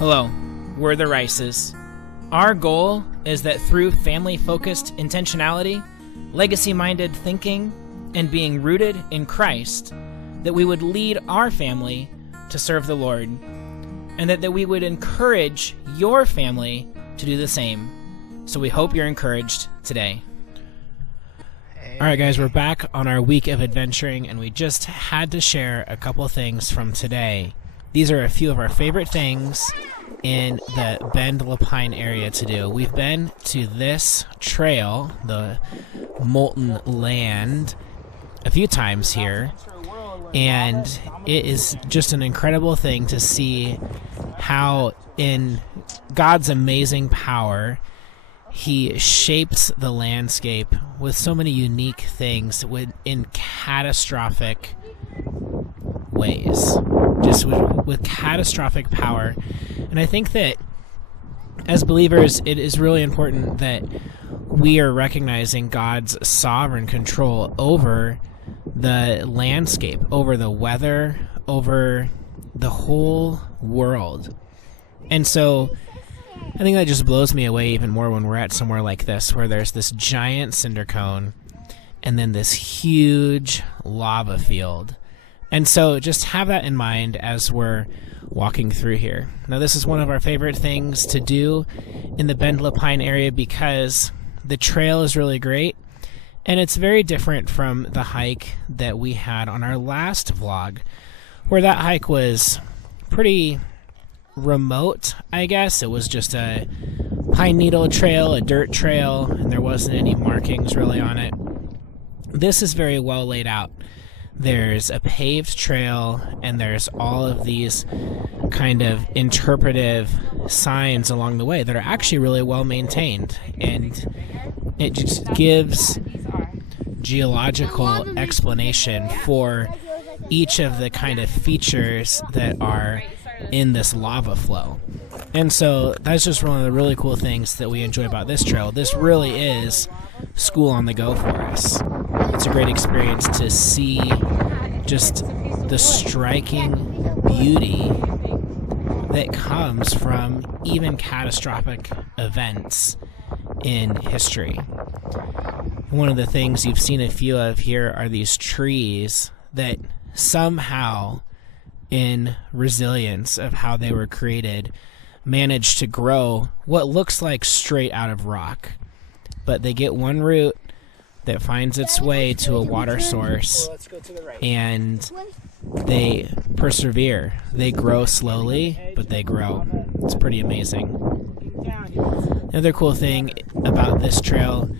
Hello, we're the Rices. Our goal is that through family-focused intentionality, legacy-minded thinking, and being rooted in Christ, that we would lead our family to serve the Lord, and that we would encourage your family to do the same. So we hope you're encouraged today. All right, guys, we're back on our week of adventuring, and we just had to share a couple things from today. These are a few of our favorite things in the Bend LaPine area to do. We've been to this trail, the Molten Land, a few times here, and it is just an incredible thing to see how in God's amazing power He shapes the landscape with so many unique things in catastrophic ways, just with catastrophic power. And I think that as believers, it is really important that we are recognizing God's sovereign control over the landscape, over the weather, over the whole world. And so I think that just blows me away even more when we're at somewhere like this, where there's this giant cinder cone and then this huge lava field. And so just have that in mind as we're walking through here. Now, this is one of our favorite things to do in the Bend LaPine area because the trail is really great, and it's very different from the hike that we had on our last vlog, where that hike was pretty remote, I guess. It was just a pine needle trail, a dirt trail, and there wasn't any markings really on it. This is very well laid out. There's a paved trail, and there's all of these kind of interpretive signs along the way that are actually really well maintained, and it just gives geological explanation for each of the kind of features that are in this lava flow. And so that's just one of the really cool things that we enjoy about this trail. This really is school on the go for us. It's a great experience to see just the striking beauty that comes from even catastrophic events in history. One of the things you've seen a few of here are these trees that somehow, in resilience of how they were created, managed to grow what looks like straight out of rock. But they get one root that finds its way to a water source, and they persevere. They grow slowly, but they grow. It's pretty amazing. Another cool thing about this trail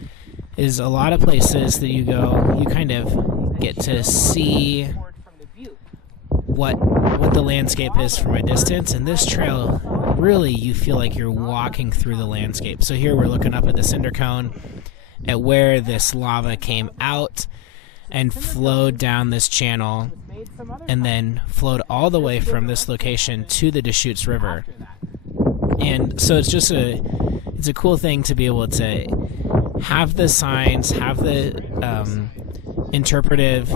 is a lot of places that you go, you kind of get to see what the landscape is from a distance, and this trail, really, you feel like you're walking through the landscape. So here we're looking up at the cinder cone at where this lava came out and flowed down this channel and then flowed all the way from this location to the Deschutes River. And so it's just it's a cool thing to be able to have the signs, have the interpretive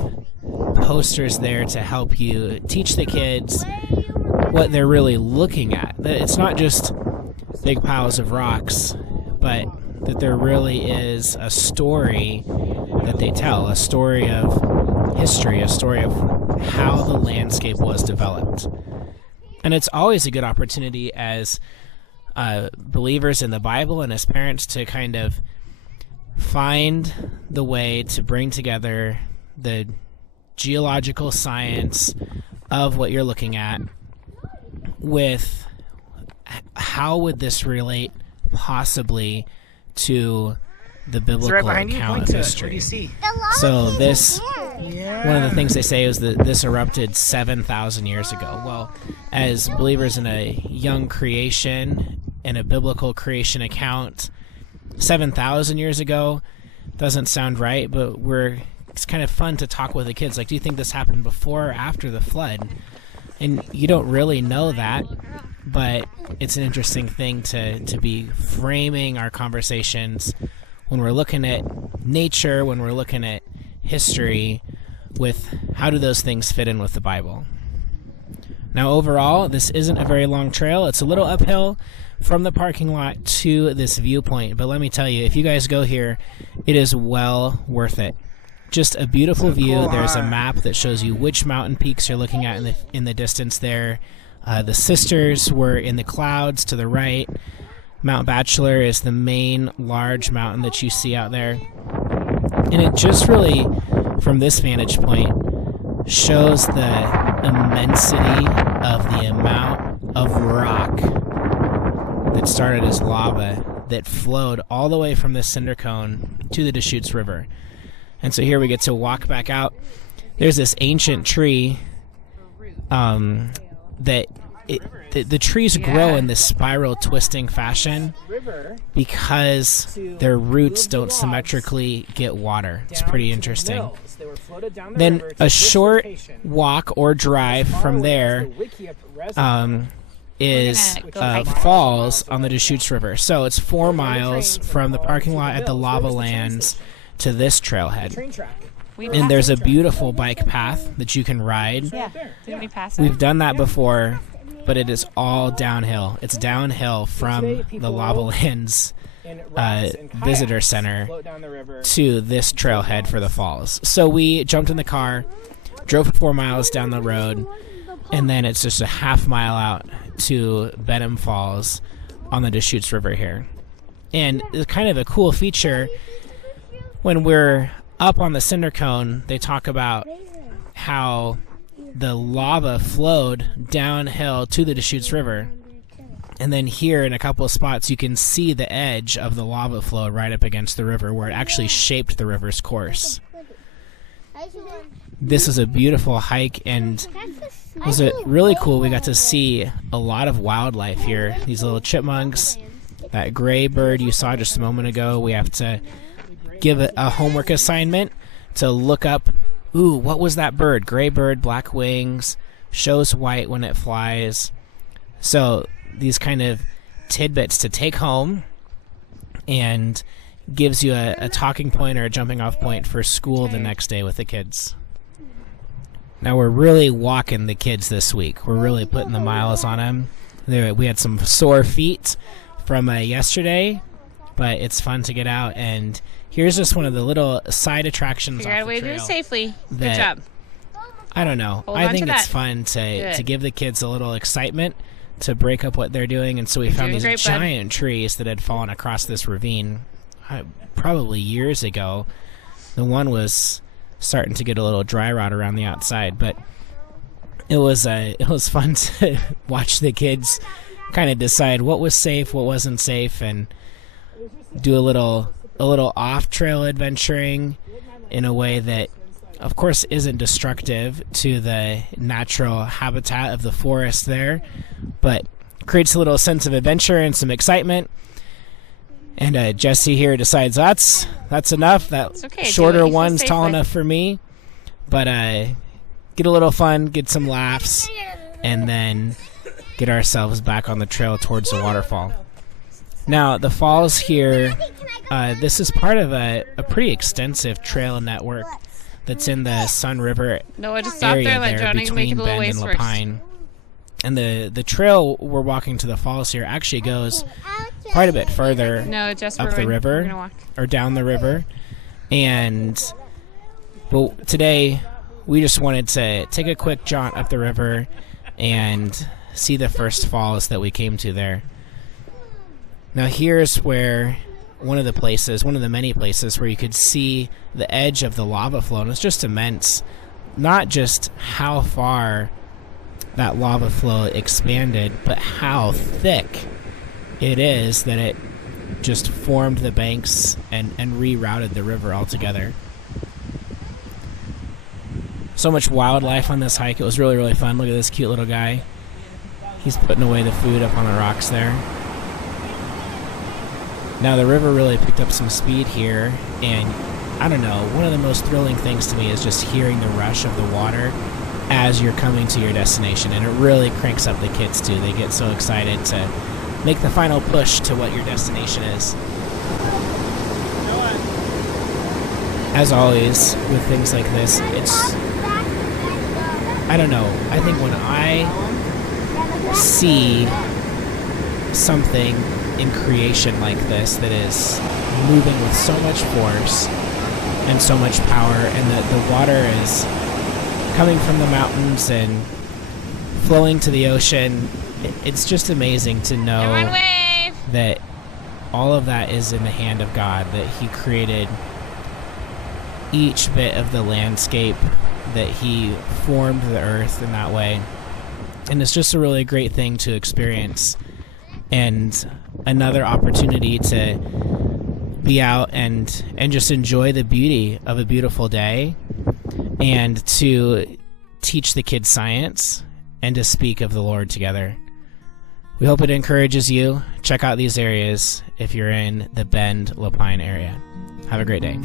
posters there to help you teach the kids what they're really looking at. That it's not just big piles of rocks, but that there really is a story that they tell, a story of history, a story of how the landscape was developed. And it's always a good opportunity as believers in the Bible and as parents to kind of find the way to bring together the geological science of what you're looking at with how would this relate possibly to the biblical account of history. What do you see? So this, one of the things they say is that this erupted 7,000 years ago. Well, as believers in a young creation, in a biblical creation account, 7,000 years ago doesn't sound right, but it's kind of fun to talk with the kids. Like, do you think this happened before or after the flood? And you don't really know that, but it's an interesting thing to be framing our conversations when we're looking at nature, when we're looking at history, with how do those things fit in with the Bible. Now, overall, this isn't a very long trail. It's a little uphill from the parking lot to this viewpoint. But let me tell you, if you guys go here, it is well worth it. Just a beautiful view. There's a map that shows you which mountain peaks you're looking at in the distance there. The sisters were in the clouds to the right. Mount Bachelor is the main large mountain that you see out there. And it just really, from this vantage point, shows the immensity of the amount of rock that started as lava that flowed all the way from this cinder cone to the Deschutes River. And so here we get to walk back out. There's this ancient tree that the trees grow in this spiral twisting fashion because their roots don't symmetrically get water. It's pretty interesting. Then a short walk or drive from there is falls on the Deschutes River. So it's 4 miles from the parking lot at the Lava Lands to this trailhead. And there's a beautiful bike path that you can ride. We've done that before, but it is all downhill. It's downhill from the Lava Lands visitor center to this trailhead for the falls. So we jumped in the car, drove 4 miles down the road, and then it's just a half mile out to Benham Falls on the Deschutes River here. And it's kind of a cool feature. When we're up on the cinder cone, they talk about how the lava flowed downhill to the Deschutes River. And then here in a couple of spots, you can see the edge of the lava flow right up against the river where it actually shaped the river's course. This is a beautiful hike, and it was really cool. We got to see a lot of wildlife here. These little chipmunks, that gray bird you saw just a moment ago. We have to give it a homework assignment to look up, ooh, what was that bird? Gray bird, black wings, shows white when it flies. So these kind of tidbits to take home and gives you a talking point or a jumping off point for school the next day with the kids. Now we're really walking the kids this week. We're really putting the miles on them. We had some sore feet from yesterday, but it's fun to get out. And here's just one of the little side attractions. Figure out a way to do it safely. Good job. I don't know. I think it's fun to give the kids a little excitement to break up what they're doing. And so we found these giant trees that had fallen across this ravine probably years ago. The one was starting to get a little dry rot around the outside, but it was fun to watch the kids kind of decide what was safe, what wasn't safe, and do a little off-trail adventuring in a way that, of course, isn't destructive to the natural habitat of the forest there, but creates a little sense of adventure and some excitement. And Jesse here decides that's enough. That shorter one's tall enough for me. But get a little fun, get some laughs, and then get ourselves back on the trail towards the waterfall. Now, the falls here, this is part of a pretty extensive trail network that's in the Sun River area there between Bend and LaPine. And the trail we're walking to the falls here actually goes quite a bit further up the river or down the river. And today we just wanted to take a quick jaunt up the river and see the first falls that we came to there. Now here's where one of the many places where you could see the edge of the lava flow, and it's just immense. Not just how far that lava flow expanded, but how thick it is that it just formed the banks and rerouted the river altogether. So much wildlife on this hike. It was really, really fun. Look at this cute little guy. He's putting away the food up on the rocks there. Now the river really picked up some speed here, and I don't know, one of the most thrilling things to me is just hearing the rush of the water as you're coming to your destination, and it really cranks up the kids too. They get so excited to make the final push to what your destination is. As always with things like this, I don't know, I think when I see something in creation like this that is moving with so much force and so much power, and the water is coming from the mountains and flowing to the ocean. It's just amazing to know that all of that is in the hand of God, that He created each bit of the landscape, that He formed the earth in that way. And it's just a really great thing to experience, and another opportunity to be out and just enjoy the beauty of a beautiful day, and to teach the kids science and to speak of the Lord together. We hope it encourages you. Check out these areas if you're in the Bend LaPine area. Have a great day.